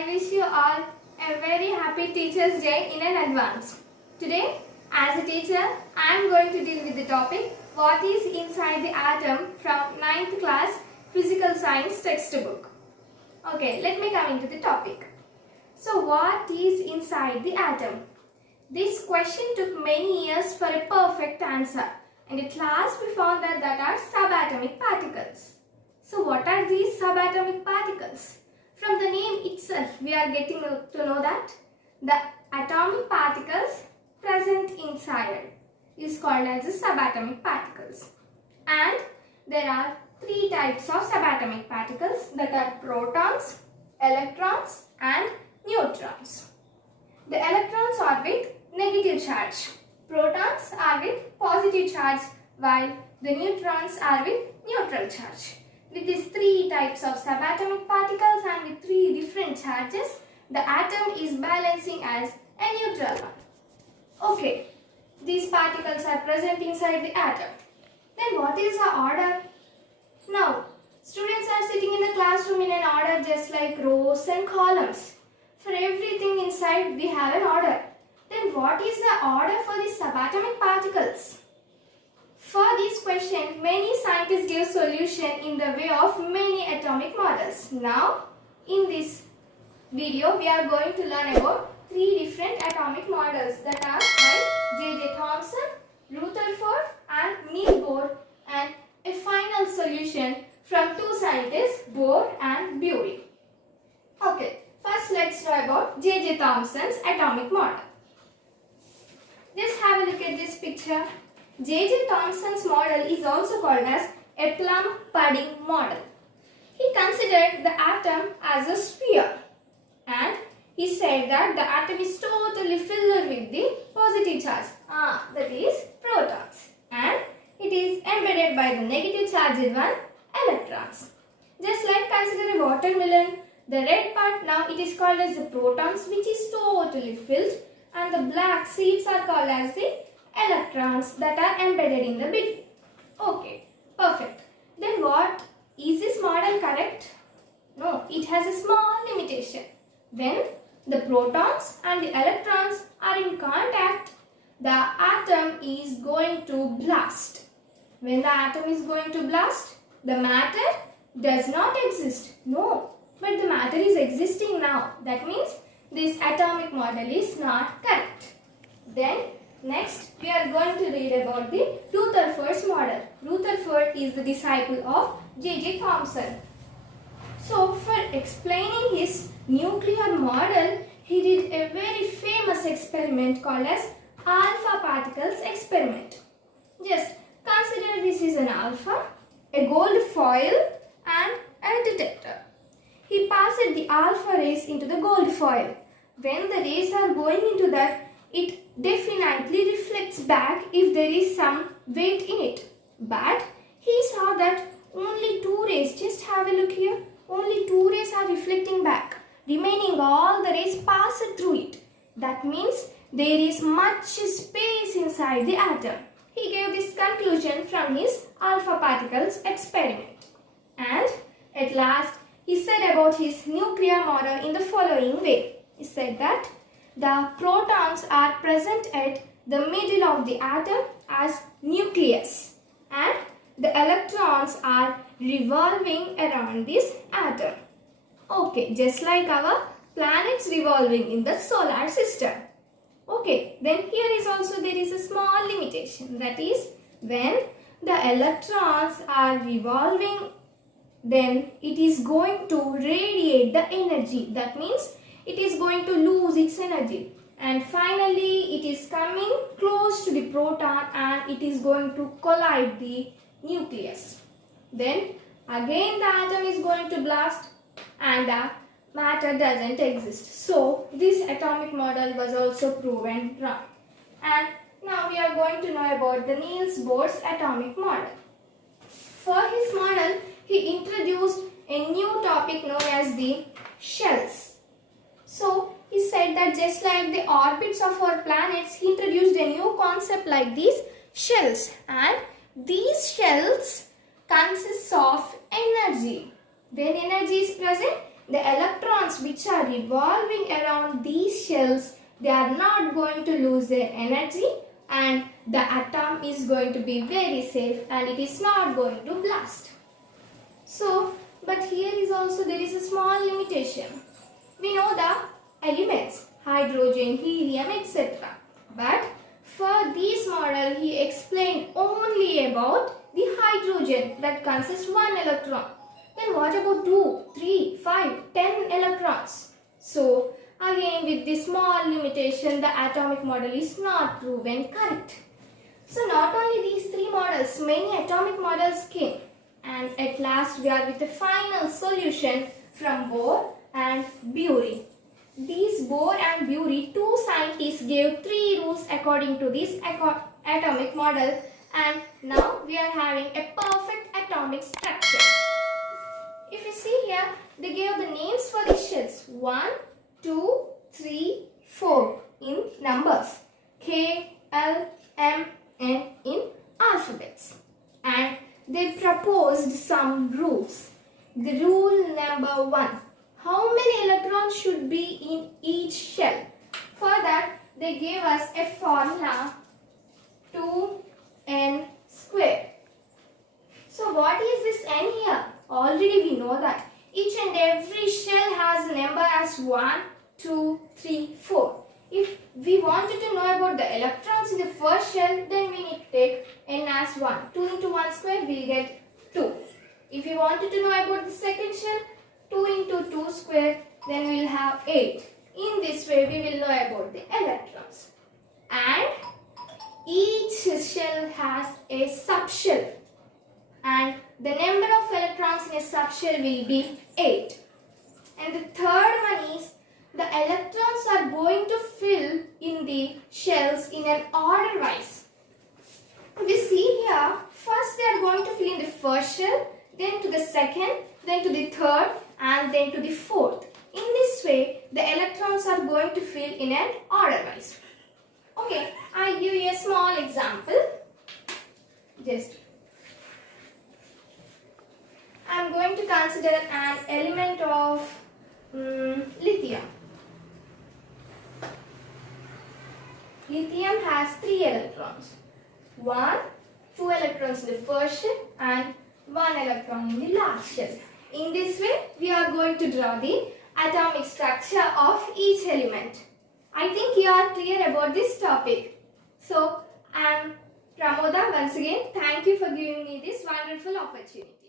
I wish you all a very happy Teachers' Day in advance. Today, as a teacher, I am going to deal with the topic what is inside the atom from 9th class Physical Science textbook. Okay, let me come into the topic. So, what is inside the atom? This question took many years for a perfect answer, and at last we found that are subatomic particles. So, what are these subatomic particles? From the name itself, we are getting to know that the atomic particles present inside is called as the subatomic particles. And there are three types of subatomic particles, that are protons, electrons and neutrons. The electrons are with negative charge, protons are with positive charge, while the neutrons are with neutral charge. With these three types of subatomic particles and with three different charges, the atom is balancing as a neutral one. Okay, these particles are present inside the atom. Then what is the order? Now, students are sitting in the classroom in an order just like rows and columns. For everything inside we have an order. Then what is the order for the subatomic particles? For this question, many scientists gave solution in the way of many atomic models. Now, in this video, we are going to learn about three different atomic models that are by J.J. Thomson, Rutherford and Niels Bohr, and a final solution from two scientists, Bohr and Bury. Okay, first let's know about J.J. Thomson's atomic model. Just have a look at this picture. J.J. Thomson's model is also called as a plum pudding model. He considered the atom as a sphere, and he said that the atom is totally filled with the positive charge, that is protons, and it is embedded by the negative charged one, electrons. Just like consider a watermelon, the red part now it is called as the protons, which is totally filled, and the black seeds are called as the electrons that are embedded in the bit. Okay, perfect. Then what? Is this model correct? No, it has a small limitation. When the protons and the electrons are in contact, the atom is going to blast. When the atom is going to blast, the matter does not exist. No, but the matter is existing now. That means this atomic model is not correct. Then next, we are going to read about the Rutherford's model. Rutherford is the disciple of J.J. Thomson. So, for explaining his nuclear model, he did a very famous experiment called as alpha particles experiment. Just consider this is an alpha, a gold foil and a detector. He passed the alpha rays into the gold foil. When the rays are going into that, it definitely reflects back if there is some weight in it. But he saw that only two rays, just have a look here, only two rays are reflecting back. Remaining all the rays pass through it. That means there is much space inside the atom. He gave this conclusion from his alpha particles experiment. And at last, he said about his nuclear model in the following way. He said that the protons are present at the middle of the atom as nucleus, and the electrons are revolving around this atom. Okay, just like our planets revolving in the solar system. Okay, then here is also there is a small limitation, that is when the electrons are revolving, then it is going to radiate the energy. That means it is going to lose its energy, and finally it is coming close to the proton and it is going to collide the nucleus. Then again the atom is going to blast and the matter doesn't exist. So this atomic model was also proven wrong. And now we are going to know about the Niels Bohr's atomic model. For his model, he introduced a new topic known as the shells. So, he said that just like the orbits of our planets, he introduced a new concept like these shells. And these shells consist of energy. When energy is present, the electrons electrons which are revolving around these shells, they are not going to lose their energy and the atom is going to be very safe and it is not going to blast. So, but here is also there is a small limitation. We know the elements, hydrogen, helium, etc. But for this model, he explained only about the hydrogen that consists 1 electron. Then what about 2, 3, 5, 10 electrons? So again with this small limitation, the atomic model is not proven correct. So not only these 3 models, many atomic models came. And at last we are with the final solution from Bohr and Bury. These Bohr and Bury, 2 scientists gave 3 rules according to this atomic model, and now we are having a perfect atomic structure. If you see here, they gave the names for the shells 1, 2, 3, 4 in numbers, K, L, M, N in alphabets, and they proposed some rules. The rule number 1. How many electrons should be in each shell? For that, they gave us a formula 2n squared. So what is this n here? Already we know that each and every shell has a number as 1, 2, 3, 4. If we wanted to know about the electrons in the first shell, then we need to take n as 1. 2 into 1 square, we will get 2. If we wanted to know about the second shell, 2 into 2 square, then we will have 8. In this way, we will know about the electrons. And each shell has a subshell. And the number of electrons in a subshell will be 8. And the third one is, the electrons are going to fill in the shells in an order wise. We see here, first they are going to fill in the first shell, then to the second, then to the third, and then to the fourth. In this way, the electrons are going to fill in an order wise. Okay, I give you a small example. I am going to consider an element of lithium. Lithium has 3 electrons. 2 electrons in the first shell and 1 electron in the last shell. In this way, we are going to draw the atomic structure of each element. I think you are clear about this topic. So, I am Pramoda once again. Thank you for giving me this wonderful opportunity.